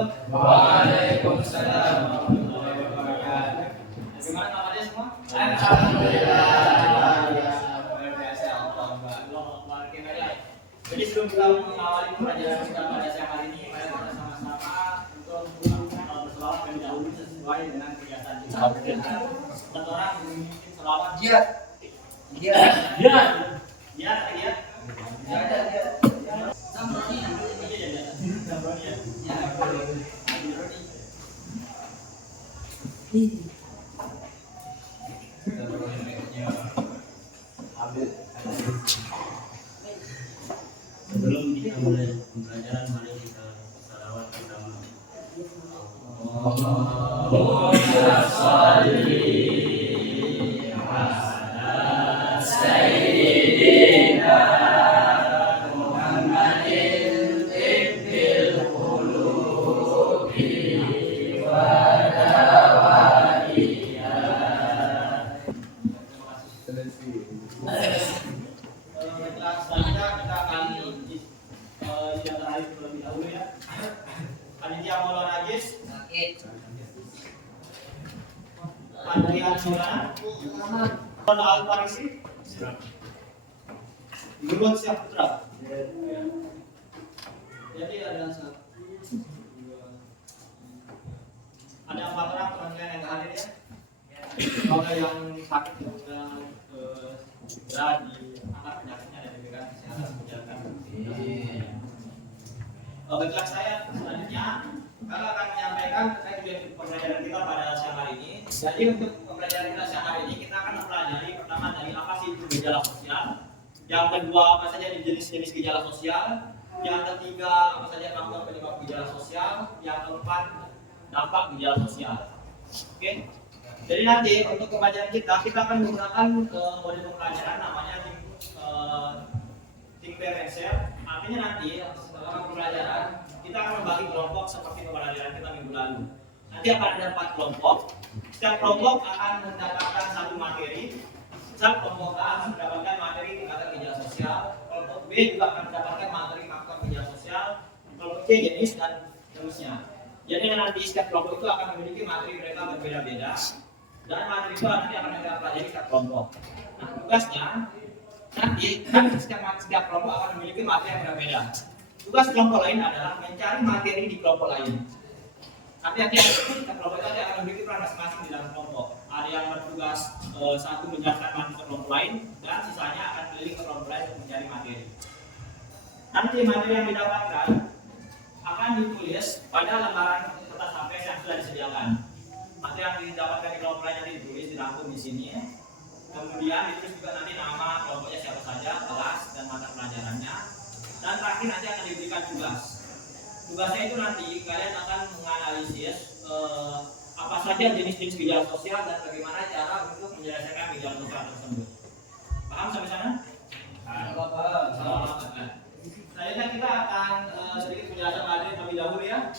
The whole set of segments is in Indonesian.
Waalaikumsalam warahmatullahi wabarakatuh. Bagaimana kabarnya semua? Alhamdulillah. Luar biasa, Allah. Jadi sebelum kita mengawali pelajaran kita pada siang hari ini, mari kita sama-sama untuk berselawat terlebih dahulu sesuai dengan kegiatan kita. Satu orang memimpin selawat. Jihad. Sebelum kita mulai pembelajaran, mari kita salawat bersama. Allahumma shalli ala sayyidina Muhammadin tibbil qulubi wa dawaiha. Selanjutnya kita akan yang terakhir terlebih dahulu ya. Panitia Maulana Najis. Panitia Maulana Al-Farisi. Guruan siap putra. Jadi ada empat orang teman-teman yang hadir ya. Semoga yang sakit juga segera diangkat penyakitnya dan diberikan kesehatan menjalankan. Baiklah, saya selanjutnya akan menyampaikan terkait tujuan pembelajaran kita pada siang hari ini. Jadi untuk pembelajaran kita siang hari ini kita akan mempelajari pertama dari apa sih itu gejala sosial, yang kedua apa saja jenis-jenis gejala sosial, yang ketiga apa saja faktor penyebab gejala sosial, yang keempat dampak gejala sosial. Oke. Jadi nanti untuk pembelajaran kita akan menggunakan model pembelajaran namanya think pair and share. Artinya nanti setelah pembelajaran kita akan membagi kelompok seperti pembelajaran kita minggu lalu. Nanti akan ada 4 kelompok. Setiap kelompok akan mendapatkan satu materi. Setiap kelompok A akan mendapatkan materi tingkatan gejala sosial. Kelompok B juga akan mendapatkan materi faktor gejala sosial. Kelompok C jenis dan seterusnya. Jadi nanti setiap kelompok itu akan memiliki materi mereka berbeda-beda. Dan materi itu nanti akan kita pelajari setiap kelompok. Nah, tugasnya nanti setiap kelompok akan memiliki materi yang berbeda. Tugas kelompok lain adalah mencari materi di kelompok lain. Nanti setiap kelompok itu akan memiliki peran masing-masing di dalam kelompok. Ada yang bertugas satu menjelaskan materi ke kelompok lain dan sisanya akan keliling ke kelompok lain untuk mencari materi. Nanti materi yang didapatkan akan ditulis pada lembaran kertas HPS yang sudah disediakan. Materi yang didapatkan di kelompok lain nanti ditulis dirangkum di sini. Kemudian ditulis juga nanti nama kelompoknya siapa saja, kelas dan mata pelajarannya. Dan terakhir nanti akan diberikan tugas. Tugasnya itu nanti kalian akan menganalisis apa saja jenis-jenis gejala sosial dan bagaimana cara untuk menyelesaikan gejala sosial tersebut. Paham sampai sana? Paham. Selanjutnya kita akan sedikit penjelasan materi terlebih dahulu ya.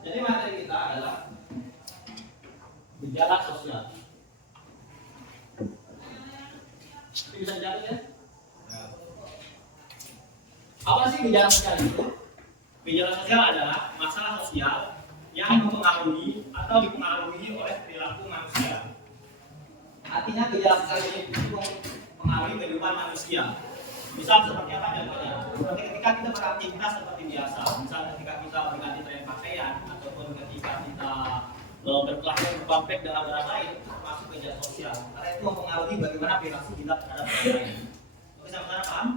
Jadi materi kita adalah gejala sosial. Ini bisa dicatat ya? Apa sih gejala sosial itu? Gejala sosial adalah masalah sosial yang mempengaruhi atau dipengaruhi oleh perilaku manusia. Artinya gejala sosial ini mempengaruhi kehidupan manusia. Misal seperti apa contohnya? Seperti ketika kita beraktivitas seperti biasa. Misal ketika kita berganti tren pakaian ataupun ketika kita berkelakuan berkonflik dengan orang lain, termasuk gejala sosial. Karena itu mempengaruhi bagaimana perilaku kita terhadap orang lain. Oke, sampai paham?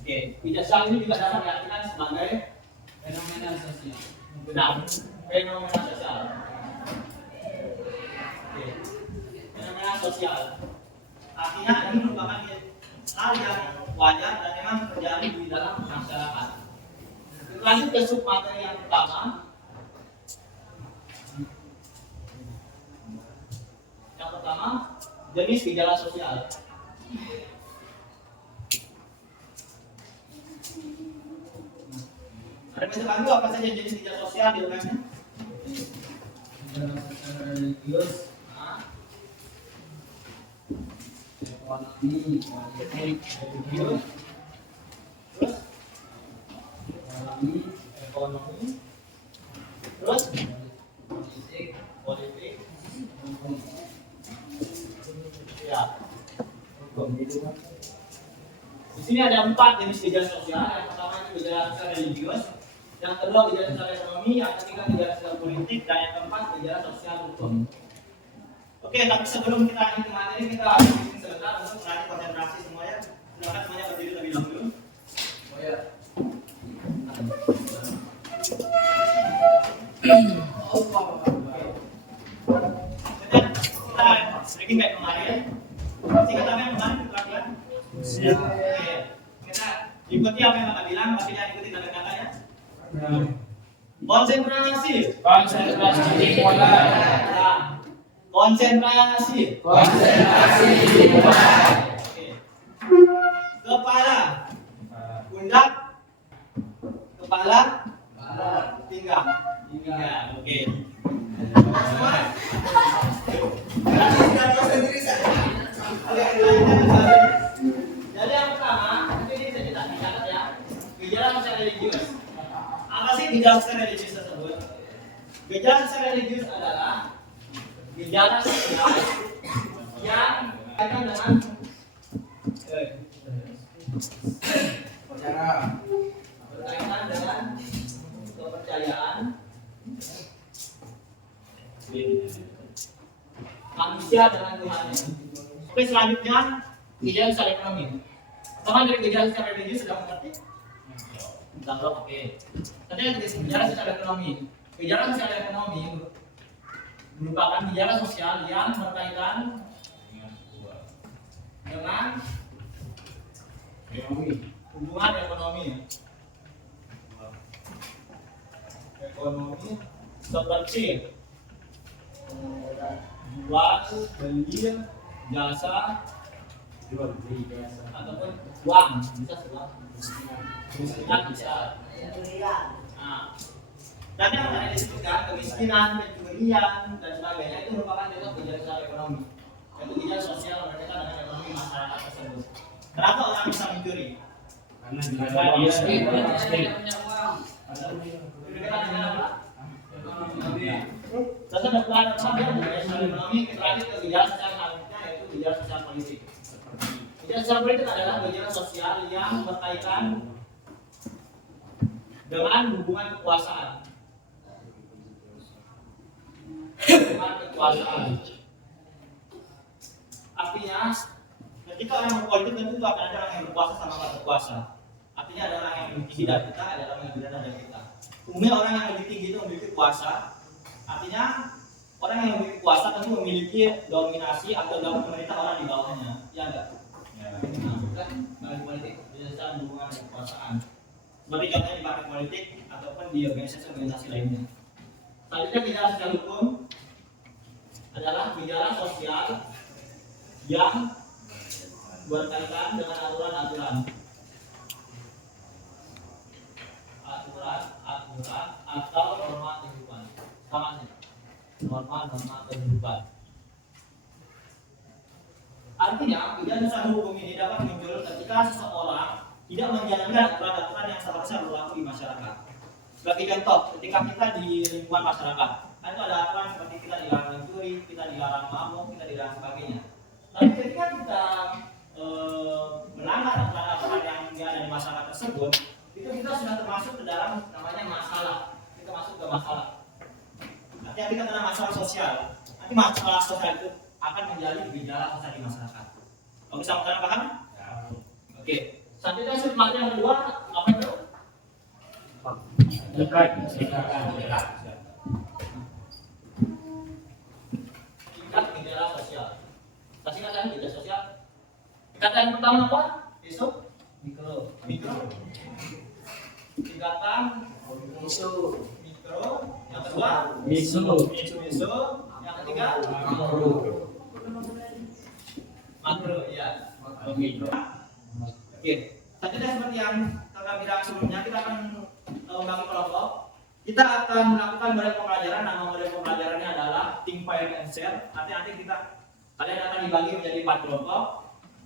Oke, gejala sosial ini juga dapat diartikan sebagai fenomena sosial. Benar, fenomena sosial. Oke, fenomena sosial. Artinya ini merupakan hal yang wajar dan memang terjadi di dalam masyarakat. Lanjut ke submateri yang pertama. Yang pertama, jenis gejala sosial. Ada misalkan apa saja jenis gejala sosial di UMS-nya? Gejala sosial religius, ekonomi, politik, religius, Terus? ekonomi, Terus politik. Ya. Di sini ada 4 jenis gejala sosial. Yang pertama itu gejala sosial religius, yang kedua gejala sosial ekonomi, yang ketiga gejala sosial politik, dan yang keempat gejala sosial hukum. Oke, tapi sebelum kita lanjut ke materi, kita bikin sebentar untuk melatih konsentrasi semuanya. Silakan semuanya berdiri terlebih dahulu. Oh ya. Kita breaking kayak kemarin. Singkatannya kemarin pelan-pelan. Oke. Kita ikuti apa yang Kakak bilang, tapi jangan ikuti kata-katanya. Konsentrasi. Konsentrasi dimulai. Nah, konsentrasi. Konsentrasi dimulai. Oke. Kepala. Pundak. Kepala. Pinggang. Oke. Semua. Jadi yang pertama, ini bisa kita catat ya. Gejala sosial religius. Apa sih gejala sosial religius tersebut? Gejala sosial religius adalah gejala sosial yang berkaitan dengan berkaitan dengan kepercayaan manusia dengan Tuhannya. Oke, selanjutnya gejala sosial ekonomi. Teman dari gejala sosial religius sudah mengerti? Belum, oke. Tadi ada gejala sosial ekonomi. Gejala sosial ekonomi merupakan gejala sosial yang berkaitan dengan hubungan ekonomi. Ekonomi seperti jual beli jasa ataupun uang, bisa uang, bisa. Nah, dan yang tadi disebutkan kemiskinan, pencurian dan sebagainya itu merupakan juga gejala sosial ekonomi. Itu gejala sosial berkaitan dengan ekonomi masyarakat tersebut. Kenapa orang bisa mencuri? Karena dia miskin. Berkaitan dengan apa? Terus ada peran gejala sosial ekonomi, kita lanjut ke gejala sosial selanjutnya yaitu gejala sosial politik. Gejala sosial politik adalah gejala sosial yang berkaitan dengan hubungan kekuasaan. Hubungan kekuasaan. Artinya, ketika orang berpolitik tentu akan ada orang yang berkuasa sama orang berkuasa. Artinya ada orang yang lebih tinggi dari kita, ada orang yang lebih rendah dari kita. Umumnya orang yang lebih tinggi itu memiliki kuasa. Artinya orang yang memiliki kuasa tentu memiliki dominasi atau gabung pemerintah orang di bawahnya. Ya enggak? Ya. Bukan bagi politik berdasarkan hubungan kekuasaan. Seperti contohnya di partai politik ataupun di organisasi lainnya. Selanjutnya gejala sosial hukum adalah gejala sosial yang berkaitan dengan aturan-aturan atau norma kehidupan. Sama sih. Norma kehidupan. Artinya, gejala sosial hukum ini dapat muncul ketika seseorang tidak menjalankan aturan-aturan yang seharusnya berlaku di masyarakat. Sebagai contoh, ketika kita di lingkungan masyarakat, itu ada aturan seperti kita dilarang mencuri, kita dilarang mabuk, kita dilarang sebagainya. Tapi ketika kita melanggar aturan-aturan yang ada di masyarakat tersebut, itu kita sudah termasuk ke dalam namanya masalah. Kita masuk ke masalah. Artinya kita kena masalah sosial. Nanti masalah sosial itu akan menjadi gejala sosial di masyarakat. Oke, sama-sama paham? Ya. Oke. Selanjutnya sudut materi yang kedua apa itu? Dekat. Tingkat gejala sosial. Kasih kata gejala sosial. Kata yang pertama apa? Besok mikro. Tingkatan mikro. Yang kedua Miso. Yang ketiga makro. Ya. Oke. Tadi seperti yang kakak bilang sebelumnya, kita akan membagi kelompok. Kita akan melakukan model pembelajaran. Nama model pembelajarannya adalah think, fire, and share. Nanti kalian akan dibagi menjadi 4 kelompok.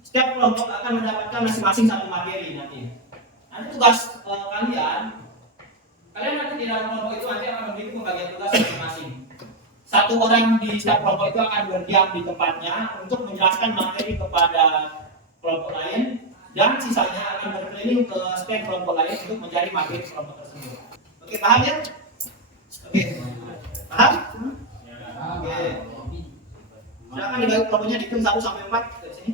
Setiap kelompok akan mendapatkan masing-masing satu materi nanti. Nanti tugas kalian nanti di dalam kelompok itu nanti akan memiliki pembagian tugas masing-masing. Satu orang di setiap kelompok itu akan berdiam di tempatnya untuk menjelaskan materi kepada kelompok lain, dan sisanya akan berkeliling ke stand kelompok lain untuk mencari materi kelompok tersebut. Oke, paham ya? Oke, paham? Oke. Silakan dibagi kelompoknya di tim 1 sampai 4 ke sini.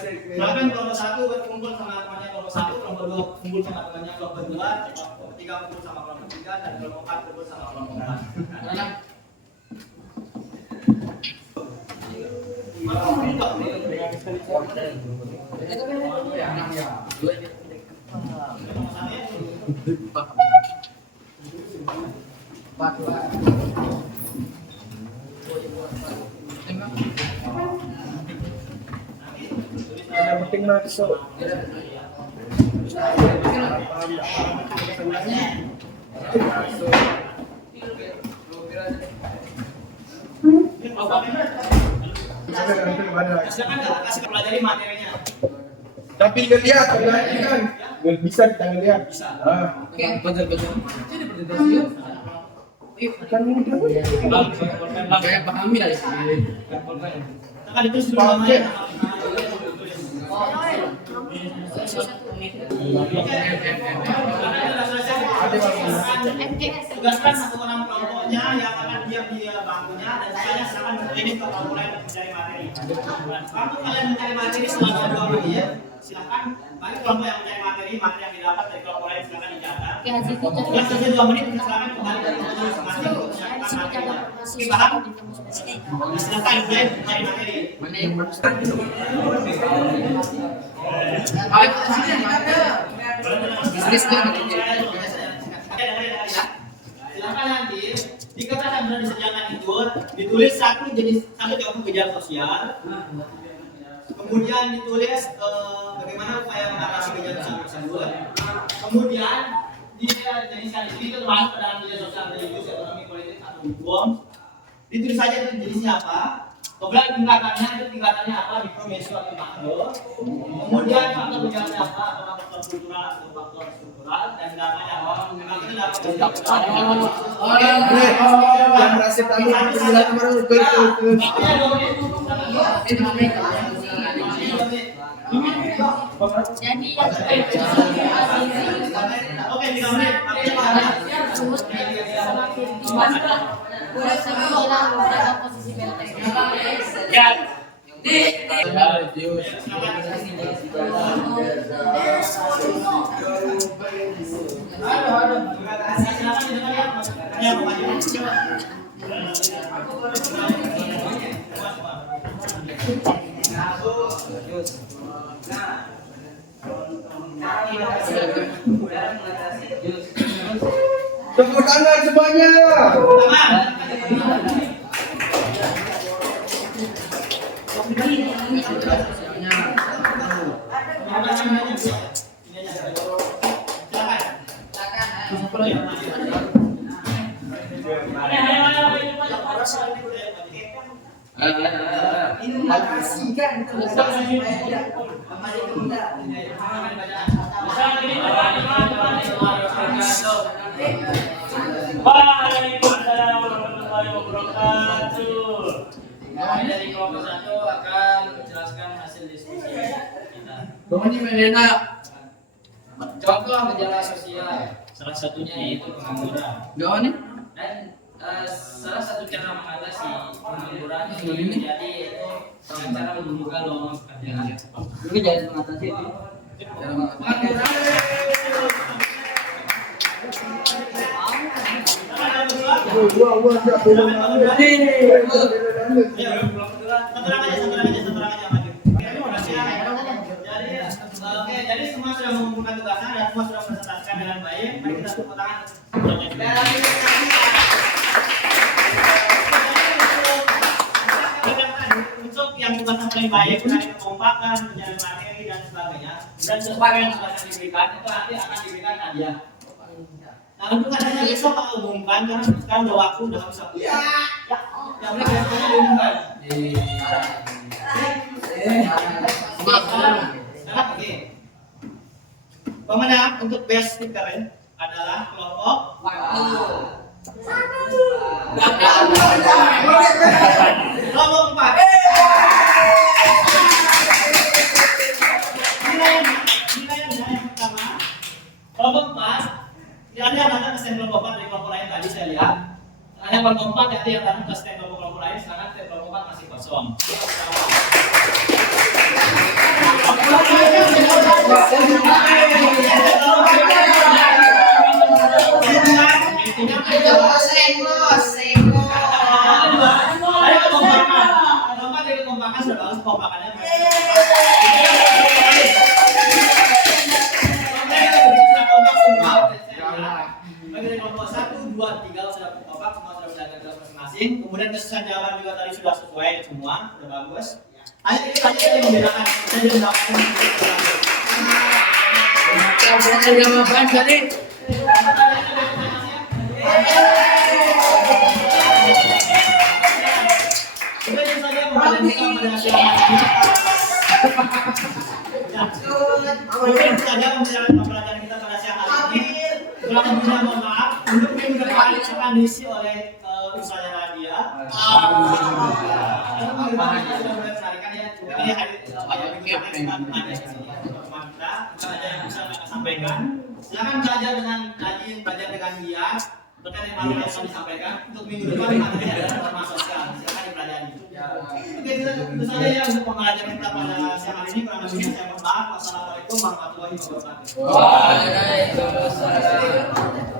Silakan kelompok 1 berkumpul sama temannya kelompok 1, kelompok 2 kumpul sama temannya kelompok 2, kelompok 3 kumpul sama kelompok 3, dan kelompok 4 kumpul sama kelompok 4. Yang penting masuk. Silakan kasih pelajari materinya. Tapi ngelihat kan bisa kita ngelihat. Bisa. Oke, betul. Kan mudah. Kayak pahami lah. Akan ditulis dulu namanya. Tugaskan satu orang kelompoknya yang akan diam di bangkunya, dan sisanya silakan berkeliling ke kelompok lain untuk mencari materi. Waktu kalian mencari materi selama 2 menit, silakan bagi kelompok yang mencari materi yang didapat dari kelompok lain silakan dicatat. Yang selesai 2 menit silakan kembali ke kelompok masing-masing untuk menyiapkan materi. Oke, paham? Silakan mulai mencari materi. Silakan nanti di kertas yang sudah disediakan itu ditulis satu contoh kejahatan sosial, kemudian ditulis bagaimana upaya mengatasi kejahatan tersebut, kemudian dijeniskan di sini itu termasuk ke dalam kejahatan sosial, religius, ekonomi, politik atau hukum. Ditulis saja jenisnya apa. Kemudian tingkatannya apa, mikro, meso atau makro. Kemudian faktor kejahatan apa, apakah faktor kultural atau faktor struktural, dan dalamnya apa. Memang itu dalam Yang berhasil tahu penjelasan baru betul. Jadi Oke, 3 menit. sama Firdi boleh saya bilang pada posisi benteng. Ya. Tepuk tangan semuanya. Makasih kan. Waalaikumsalam warahmatullahi wabarakatuh. Kami dari kelompok 1 akan menjelaskan hasil diskusi kita. Pokoknya menena. Contoh gejala sosial, salah satunya yaitu pengangguran. Gawan nih? Dan salah satu cara mengatasi pengangguran ini yaitu dengan cara membuka lowongan pekerjaan. Ini jangan mengatasi itu. Gua siap dulu. Jadi semua sudah mengumpulkan tugasnya dan semua sudah presentasikan dengan baik. Mari kita tepuk tangan. Untuk yang tugasnya paling baik, mencari kekompakan, mencari materi dan sebagainya, dan sesuai yang sudah diberikan itu nanti akan diberikan hadiah. Nah, untuk adanya besok akan umumkan karena sekarang udah waktu udah habis waktu. Ya, yang boleh diumumkan. Sekarang oke. Pemenang untuk best stiker adalah kelompok kelompok 4. Nilainya yang pertama kelompok 4. Anda datang ke stand kelompok 4 dari kelompok lain tadi saya lihat. Hanya kelompok 4 nanti yang datang ke stand kelompok lain, sedangkan stand kelompok 4 masih kosong. Kemudian kesusahan jawaban juga tadi sudah sesuai semua, sudah bagus. Hanya ini saja yang membedakan. Saya jadi Jawaban tadi. Kemudian saja membedakan pada siapa. Kemudian saja membedakan pembelajaran kita pada siang hari ini. Kurang lebihnya mohon maaf. Untuk minggu depan akan diisi oleh misalnya Nadia. Sudah mulai menarikan ya. Ini hari minggu ada di sini. Ada yang bisa mereka sampaikan. Silakan belajar dengan tadi, belajar dengan dia. Berkait dengan materi yang akan disampaikan untuk minggu depan materi adalah norma sosial. Silakan dipelajari. Oke, itu saja ya untuk pembelajaran kita pada siang hari ini. Kurang lebihnya saya mohon maaf. Wassalamualaikum warahmatullahi wabarakatuh. Waalaikumsalam.